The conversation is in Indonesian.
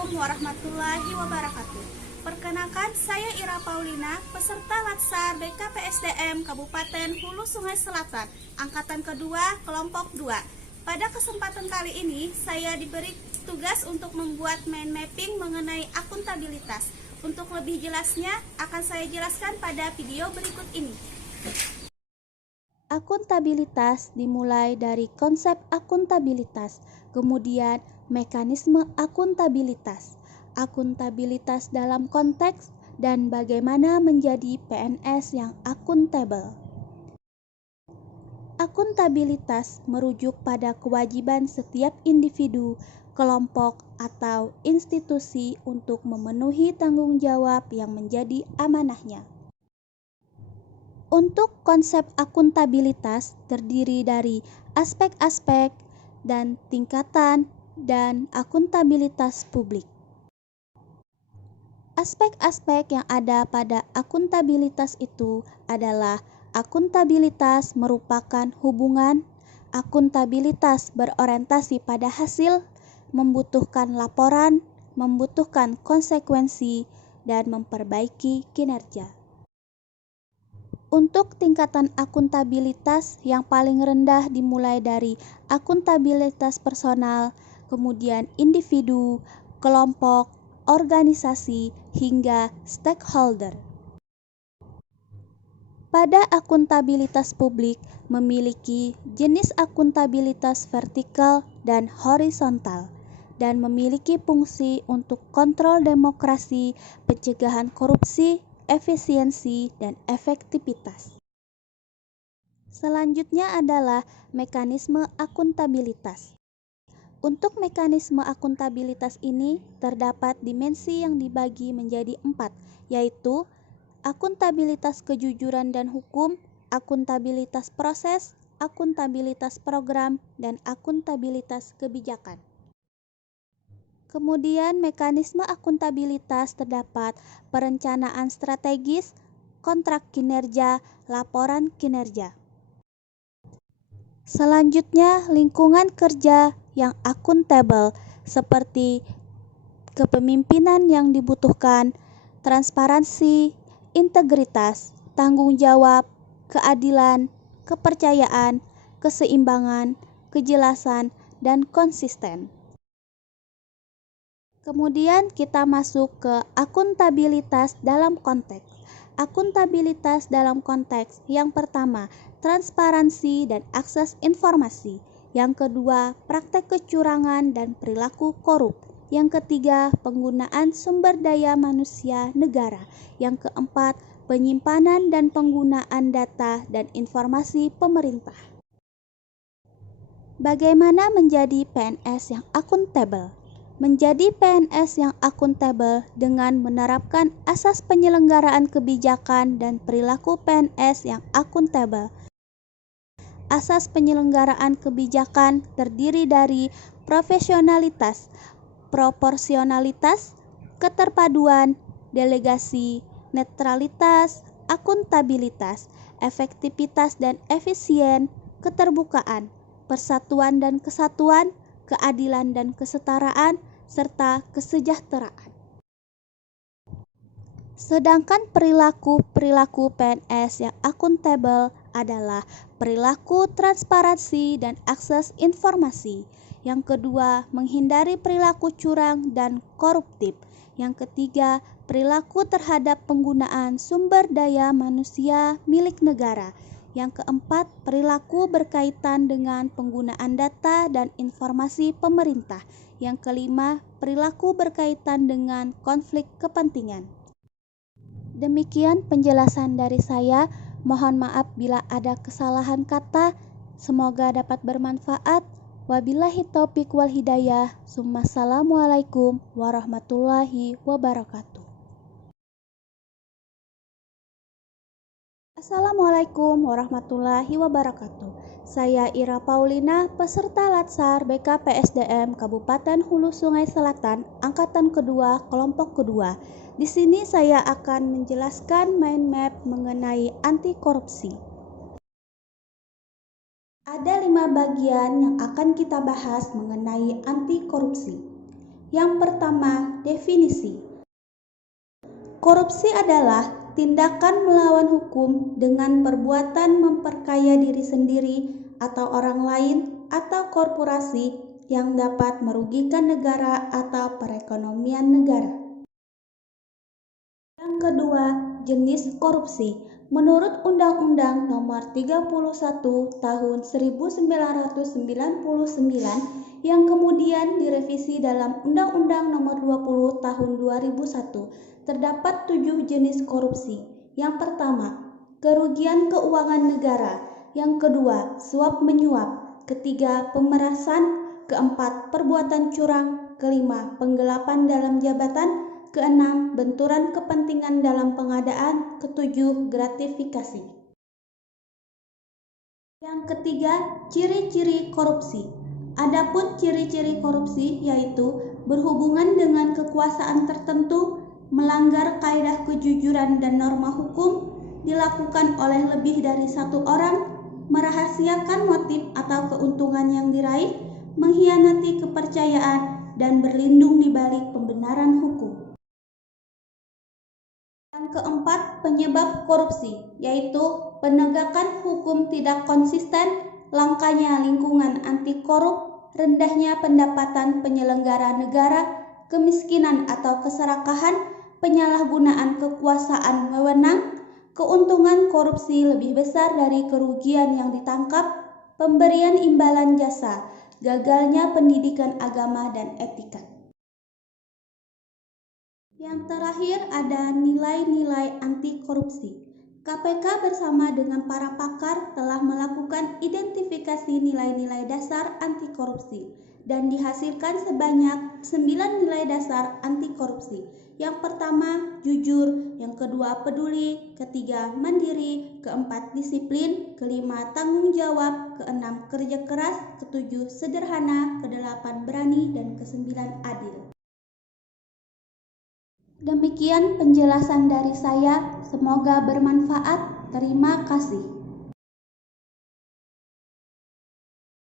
Assalamualaikum warahmatullahi wabarakatuh. Perkenalkan, saya Ira Paulina, peserta Latsar BKPSDM Kabupaten Hulu Sungai Selatan, angkatan kedua, kelompok 2. Pada kesempatan kali ini, saya diberi tugas untuk membuat mind mapping mengenai akuntabilitas. Untuk lebih jelasnya, akan saya jelaskan pada video berikut ini. Akuntabilitas dimulai dari konsep akuntabilitas, kemudian mekanisme akuntabilitas, akuntabilitas dalam konteks, dan bagaimana menjadi PNS yang akuntabel. Akuntabilitas merujuk pada kewajiban setiap individu, kelompok, atau institusi untuk memenuhi tanggung jawab yang menjadi amanahnya. Untuk konsep akuntabilitas terdiri dari aspek-aspek dan tingkatan dan akuntabilitas publik. Aspek-aspek yang ada pada akuntabilitas itu adalah akuntabilitas merupakan hubungan, akuntabilitas berorientasi pada hasil, membutuhkan laporan, membutuhkan konsekuensi, dan memperbaiki kinerja. Untuk tingkatan akuntabilitas yang paling rendah dimulai dari akuntabilitas personal, kemudian individu, kelompok, organisasi, hingga stakeholder. Pada akuntabilitas publik memiliki jenis akuntabilitas vertikal dan horizontal dan memiliki fungsi untuk kontrol demokrasi, pencegahan korupsi, efisiensi, dan efektivitas. Selanjutnya adalah mekanisme akuntabilitas. Untuk mekanisme akuntabilitas ini terdapat dimensi yang dibagi menjadi 4, yaitu akuntabilitas kejujuran dan hukum, akuntabilitas proses, akuntabilitas program, dan akuntabilitas kebijakan. Kemudian mekanisme akuntabilitas terdapat perencanaan strategis, kontrak kinerja, laporan kinerja. Selanjutnya lingkungan kerja yang akuntabel seperti kepemimpinan yang dibutuhkan, transparansi, integritas, tanggung jawab, keadilan, kepercayaan, keseimbangan, kejelasan, dan konsisten. Kemudian kita masuk ke akuntabilitas dalam konteks. Akuntabilitas dalam konteks yang pertama, transparansi dan akses informasi. Yang kedua, praktek kecurangan dan perilaku korup. Yang ketiga, penggunaan sumber daya manusia negara. Yang keempat, penyimpanan dan penggunaan data dan informasi pemerintah. Bagaimana menjadi PNS yang akuntabel? Menjadi PNS yang akuntabel dengan menerapkan asas penyelenggaraan kebijakan dan perilaku PNS yang akuntabel. Asas penyelenggaraan kebijakan terdiri dari profesionalitas, proporsionalitas, keterpaduan, delegasi, netralitas, akuntabilitas, efektivitas dan efisien, keterbukaan, persatuan dan kesatuan, keadilan dan kesetaraan, serta kesejahteraan. Sedangkan perilaku PNS yang akuntabel adalah perilaku transparansi dan akses informasi. Yang kedua, menghindari perilaku curang dan koruptif. Yang ketiga, perilaku terhadap penggunaan sumber daya manusia milik negara. Yang keempat, perilaku berkaitan dengan penggunaan data dan informasi pemerintah. Yang kelima, perilaku berkaitan dengan konflik kepentingan. Demikian penjelasan dari saya. Mohon maaf bila ada kesalahan kata. Semoga dapat bermanfaat. Wabillahi taufiq wal hidayah. Assalamualaikum warahmatullahi wabarakatuh. Assalamualaikum warahmatullahi wabarakatuh. Saya Ira Paulina, peserta Latsar BKPSDM Kabupaten Hulu Sungai Selatan, angkatan kedua, kelompok kedua. Di sini saya akan menjelaskan mind map mengenai anti korupsi. Ada 5 bagian yang akan kita bahas mengenai anti korupsi. Yang pertama, definisi. Korupsi adalah tindakan melawan hukum dengan perbuatan memperkaya diri sendiri atau orang lain atau korporasi yang dapat merugikan negara atau perekonomian negara. Yang kedua, jenis korupsi. Menurut Undang-Undang Nomor 31 Tahun 1999 yang kemudian direvisi dalam Undang-Undang Nomor 20 Tahun 2001, terdapat 7 jenis korupsi. Yang pertama, kerugian keuangan negara. Yang kedua, suap menyuap. Ketiga, pemerasan. Keempat, perbuatan curang. Kelima, penggelapan dalam jabatan. Keenam, benturan kepentingan dalam pengadaan. Ketujuh, gratifikasi. Yang ketiga, ciri-ciri korupsi. Adapun ciri-ciri korupsi yaitu berhubungan dengan kekuasaan tertentu, melanggar kaidah kejujuran dan norma hukum, dilakukan oleh lebih dari satu orang, merahasiakan motif atau keuntungan yang diraih, mengkhianati kepercayaan, dan berlindung di balik pembenaran hukum. Yang keempat, penyebab korupsi, yaitu penegakan hukum tidak konsisten, langkanya lingkungan anti korup, rendahnya pendapatan penyelenggara negara, kemiskinan atau keserakahan, penyalahgunaan kekuasaan wewenang, keuntungan korupsi lebih besar dari kerugian yang ditangkap, pemberian imbalan jasa, gagalnya pendidikan agama dan etika. Yang terakhir ada nilai-nilai anti korupsi. KPK bersama dengan para pakar telah melakukan identifikasi nilai-nilai dasar anti korupsi dan dihasilkan sebanyak 9 nilai dasar anti korupsi. Yang pertama, jujur. Yang kedua, peduli. Ketiga, mandiri. Keempat, disiplin. Kelima, tanggung jawab. Keenam, kerja keras. Ketujuh, sederhana. Kedelapan, berani. Dan kesembilan, adil. Demikian penjelasan dari saya, semoga bermanfaat. Terima kasih.